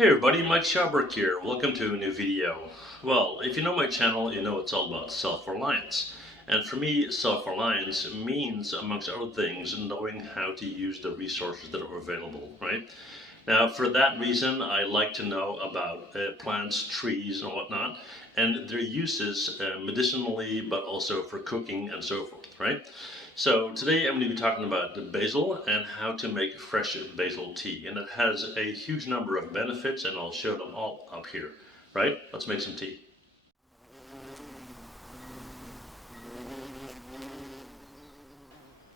Hey everybody, Mike Schauberg here. Welcome to a new video. Well, if you know my channel, you know it's all about self-reliance. And for me, self-reliance means, amongst other things, knowing how to use the resources that are available, right? Now, for that reason, I like to know about plants, trees, and whatnot, and their uses medicinally, but also for cooking and so forth, right? So today I'm going to be talking about the basil and how to make fresh basil tea. And it has a huge number of benefits, and I'll show them all up here, right? Let's make some tea.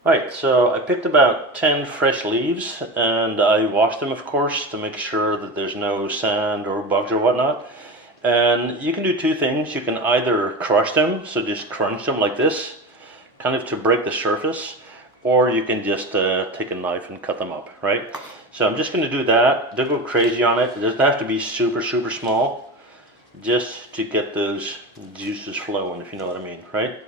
Right, so I picked about 10 fresh leaves and I washed them, of course, to make sure that there's no sand or bugs or whatnot. And you can do two things. You can either crush them, so just crunch them like this, kind of to break the surface, or you can just take a knife and cut them up, right? So I'm just going to do that. Don't go crazy on it. It doesn't have to be super small, just to get those juices flowing, if you know what I mean, right?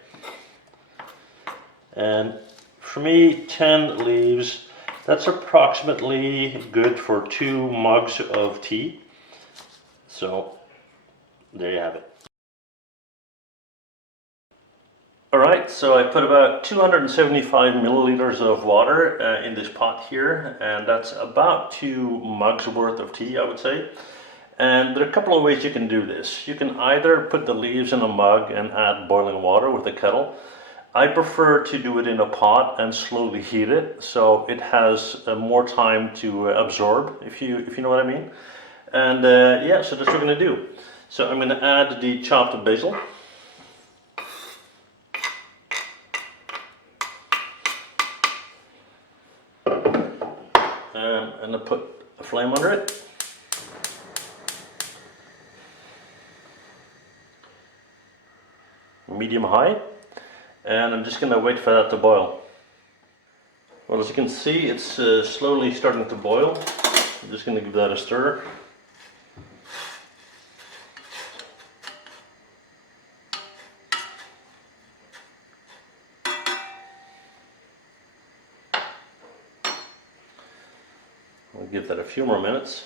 And for me, 10 leaves, that's approximately good for 2 mugs of tea. So there you have it. Alright, so I put about 275 milliliters of water in this pot here, and that's about 2 mugs worth of tea, I would say. And there are a couple of ways you can do this. You can either put the leaves in a mug and add boiling water with a kettle. I prefer to do it in a pot and slowly heat it, so it has more time to absorb, if you know what I mean. And yeah, so that's what we're going to do. So I'm going to add the chopped basil. And I put a flame under it. Medium high. And I'm just going to wait for that to boil. Well, as you can see, it's slowly starting to boil. I'm just going to give that a stir. I'll give that a few more minutes.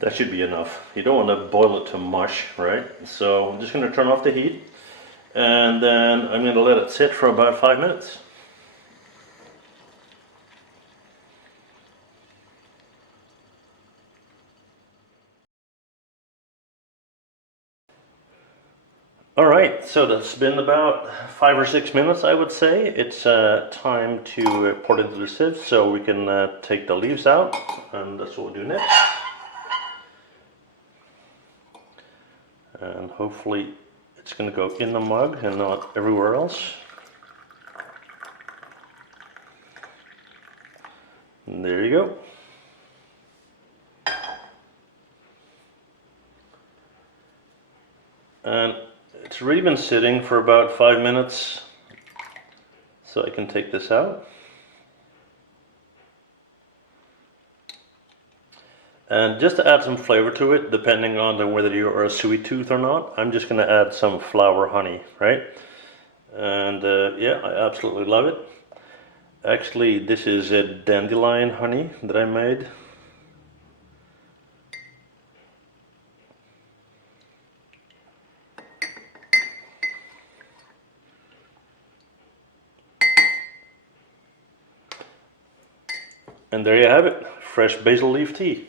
That should be enough. You don't want to boil it to mush, right? So I'm just going to turn off the heat, and then I'm going to let it sit for about 5 minutes. Alright, so that's been about 5 or 6 minutes, I would say. It's time to pour it into the sieve, so we can take the leaves out, and that's what we'll do next. And hopefully it's going to go in the mug and not everywhere else. And there you go. And it's really been sitting for about 5 minutes, so I can take this out. And just to add some flavor to it, depending on whether you are a sweet tooth or not, I'm just going to add some flower honey, right? And yeah, I absolutely love it. Actually, this is a dandelion honey that I made. And there you have it, fresh basil leaf tea.